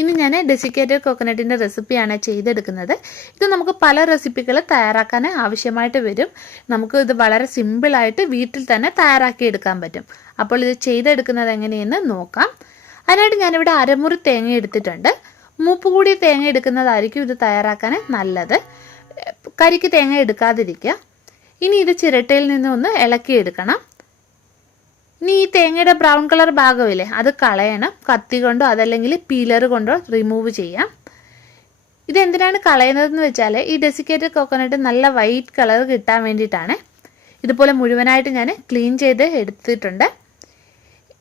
ഇനി ഞാൻ ഡെസിക്കേറ്റഡ് കോക്കനട്ടിൻ്റെ റെസിപ്പിയാണ് ചെയ്തെടുക്കുന്നത്. ഇത് നമുക്ക് പല റെസിപ്പികൾ തയ്യാറാക്കാൻ ആവശ്യമായിട്ട് വരും. നമുക്ക് ഇത് വളരെ സിമ്പിളായിട്ട് വീട്ടിൽ തന്നെ തയ്യാറാക്കി എടുക്കാൻ പറ്റും. അപ്പോൾ ഇത് ചെയ്തെടുക്കുന്നത് എങ്ങനെയെന്ന് നോക്കാം. അതിനായിട്ട് ഞാനിവിടെ അരമുറി തേങ്ങ എടുത്തിട്ടുണ്ട്. മൂപ്പ് കൂടിയ തേങ്ങ എടുക്കുന്നതായിരിക്കും ഇത് തയ്യാറാക്കാൻ നല്ലത്. കരിക്ക് തേങ്ങ എടുക്കാതിരിക്കുക. ഇനി ഇത് ചിരട്ടയിൽ നിന്നൊന്ന് ഇളക്കിയെടുക്കണം. ഇനി ഈ തേങ്ങയുടെ ബ്രൗൺ കളർ ഭാഗമില്ലേ, അത് കളയണം. കത്തി കൊണ്ടോ അതല്ലെങ്കിൽ പീലർ കൊണ്ടോ റിമൂവ് ചെയ്യാം. ഇതെന്തിനാണ് കളയുന്നതെന്ന് വെച്ചാൽ ഈ ഡെസിക്കേറ്റഡ് കോക്കനട്ട് നല്ല വൈറ്റ് കളർ കിട്ടാൻ വേണ്ടിയിട്ടാണ്. ഇതുപോലെ മുഴുവനായിട്ട് ഞാൻ ക്ലീൻ ചെയ്ത് എടുത്തിട്ടുണ്ട്.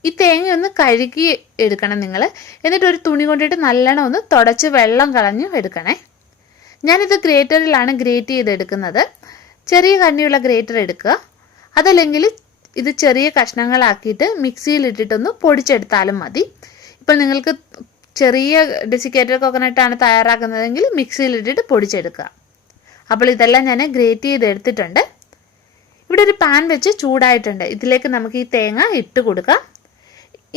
ഈ തേങ്ങ ഒന്ന് കഴുകി എടുക്കണം നിങ്ങൾ. എന്നിട്ട് ഒരു തുണി കൊണ്ടിട്ട് നല്ലോണം ഒന്ന് തുടച്ച് വെള്ളം കളഞ്ഞ് എടുക്കണേ. ഞാനിത് ഗ്രേറ്ററിലാണ് ഗ്രേറ്റ് ചെയ്തെടുക്കുന്നത്. ചെറിയ കണ്ണിയുള്ള ഗ്രേറ്റർ എടുക്കുക. അതല്ലെങ്കിൽ ഇത് ചെറിയ കഷ്ണങ്ങളാക്കിയിട്ട് മിക്സിയിലിട്ടിട്ടൊന്ന് പൊടിച്ചെടുത്താലും മതി. ഇപ്പോൾ നിങ്ങൾക്ക് ചെറിയ ഡെസിക്കേറ്റഡ് കോക്കനട്ടാണ് തയ്യാറാക്കുന്നതെങ്കിൽ മിക്സിയിലിട്ടിട്ട് പൊടിച്ചെടുക്കുക. അപ്പോൾ ഇതെല്ലാം ഞാൻ ഗ്രേറ്റ് ചെയ്തെടുത്തിട്ടുണ്ട്. ഇവിടെ ഒരു പാൻ വെച്ച് ചൂടായിട്ടുണ്ട്. ഇതിലേക്ക് നമുക്ക് ഈ തേങ്ങ ഇട്ട് കൊടുക്കാം.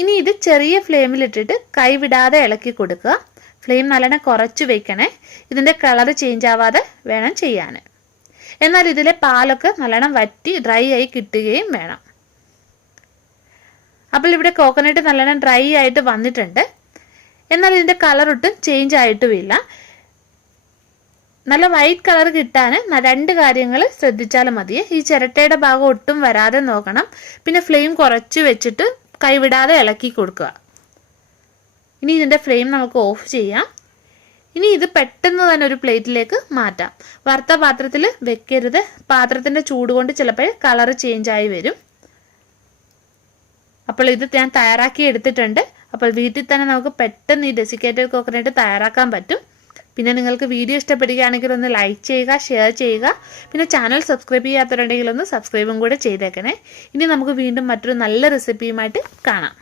ഇനി ഇത് ചെറിയ ഫ്ലെയിമിലിട്ടിട്ട് കൈവിടാതെ ഇളക്കി കൊടുക്കുക. ഫ്ലെയിം നല്ലോണം കുറച്ച് വെക്കണേ. ഇതിൻ്റെ കളർ ചേഞ്ച് ആവാതെ വേണം ചെയ്യാൻ. എന്നാൽ ഇതിലെ പാലൊക്കെ നല്ലോണം വറ്റി ഡ്രൈ ആയി കിട്ടുകയും വേണം. അപ്പോൾ ഇവിടെ കോക്കനട്ട് നല്ലോണം ഡ്രൈ ആയിട്ട് വന്നിട്ടുണ്ട്. എന്നാൽ ഇതിൻ്റെ കളർ ഒട്ടും ചേഞ്ച് ആയിട്ടുമില്ല. നല്ല വൈറ്റ് കളർ കിട്ടാൻ രണ്ട് കാര്യങ്ങൾ ശ്രദ്ധിച്ചാൽ മതി. ഈ ചിരട്ടയുടെ ഭാഗം ഒട്ടും വരാതെ നോക്കണം. പിന്നെ ഫ്ലെയിം കുറച്ച് വെച്ചിട്ട് കൈവിടാതെ ഇളക്കി കൊടുക്കുക. ഇനി ഇതിൻ്റെ ഫ്ലെയിം നമുക്ക് ഓഫ് ചെയ്യാം. ഇനി ഇത് പെട്ടെന്ന് തന്നെ ഒരു പ്ലേറ്റിലേക്ക് മാറ്റാം. വറുത്ത പാത്രത്തിൽ വെക്കരുത്. പാത്രത്തിൻ്റെ ചൂട് കൊണ്ട് ചിലപ്പോൾ കളർ ചേഞ്ച് ആയി വരും. അപ്പോൾ ഇത് ഞാൻ തയ്യാറാക്കി എടുത്തിട്ടുണ്ട്. അപ്പോൾ വീട്ടിൽ തന്നെ നമുക്ക് പെട്ടെന്ന് ഈ ഡെസിക്കേറ്റഡ് കോക്കനട്ട് തയ്യാറാക്കാൻ പറ്റും. പിന്നെ നിങ്ങൾക്ക് വീഡിയോ ഇഷ്ടപ്പെടുകയാണെങ്കിൽ ഒന്ന് ലൈക്ക് ചെയ്യുക, ഷെയർ ചെയ്യുക. പിന്നെ ചാനൽ സബ്സ്ക്രൈബ് ചെയ്യാത്തവരുണ്ടെങ്കിൽ ഒന്ന് സബ്സ്ക്രൈബും കൂടെ ചെയ്തേക്കണേ. ഇനി നമുക്ക് വീണ്ടും മറ്റൊരു നല്ല റെസിപ്പിയുമായിട്ട് കാണാം.